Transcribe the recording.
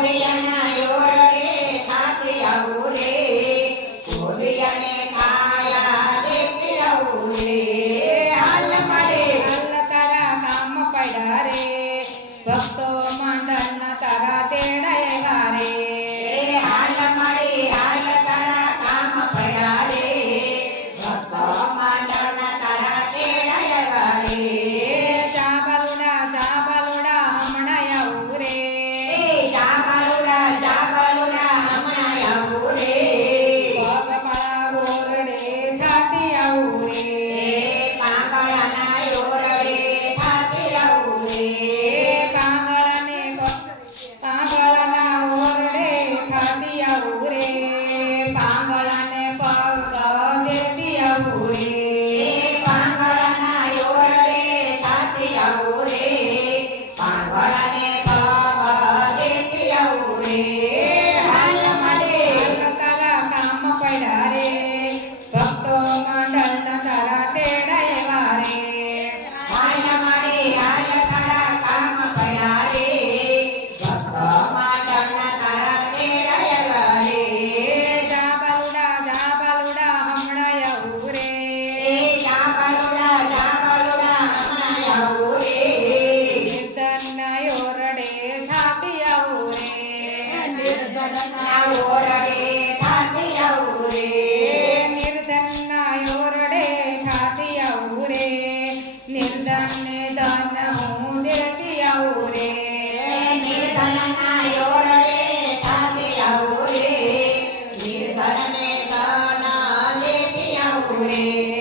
Hare Krishna. orgulho Amém.